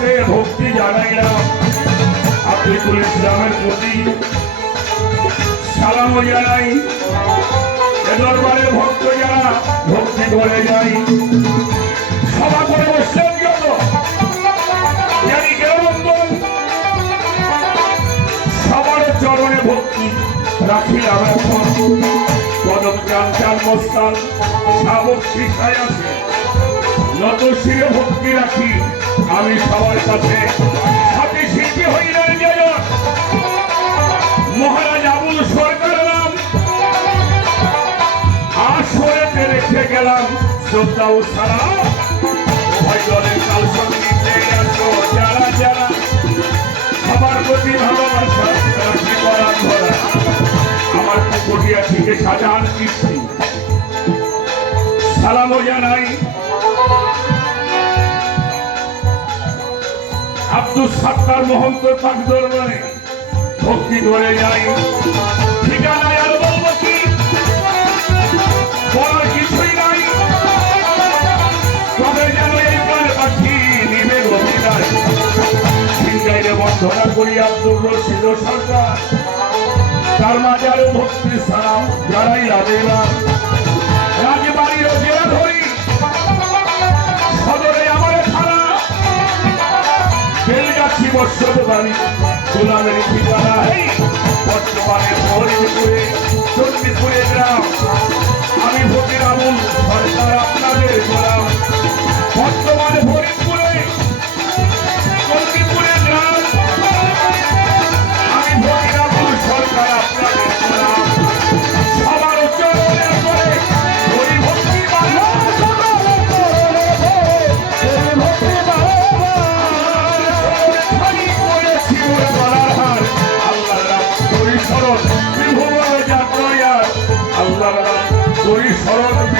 থেকে ভক্তি জানাইলাম আতিকুল ইসলামের প্রতি সালাম জানাই। এ দরবারে ভক্ত যারা ভক্তি করে যাই সভা করে বসলেন যত জানি কেমন সবার চরণে ভক্তি রাখিলাম। এখন কদম চান চান মস্তান শাবক শিখায় আছে নত শিরে ভক্তি রাখি আমি সবার কাছে সাথে শিল্পী হইলেন যেন মহারাজ আবুল সরকার নাম আসরেতে রেখে গেলাম শ্রদ্ধা ও সারা উভয় দলের কাল সঙ্গীতে যারা যারা সবার প্রতি ভালোবাসা রাখি করার ধরা আমার পুকুরিয়া থেকে সাজান কীর্তি সালামও জানাই। আব্দুল সাত্তার মহন্ত পাক দরবারে ভক্তি করে যাই। ঠিকানায় আর বলবো কি বলার কিছুই নাই তবে যেন এই প্রাণে পাখি নিবে গভীরায় সিংহাইরে বন্ধনা করি আব্দুল রশিদ সরকার তার মাঝারে ভক্তি সালাম যারাই রাবেলা রাজবাড়ির জেলা ধরি সদরে আমার থানা বেলগাছি বর্ষদ বাড়ি গোলামের ঠিকানা বর্তমানে হরিপুরে চন্ডিপুরে গ্রাম আমি ভক্তির আবুল সরকার আপনাদের গোলাম বর্তমানে হরিপুরে চন্ডিপুরে গ্রাম আমি ভক্তির আবুল সরকার আপনাদের গোলাম সবার চরণে করে হরি ভক্তি বাবা শরৎ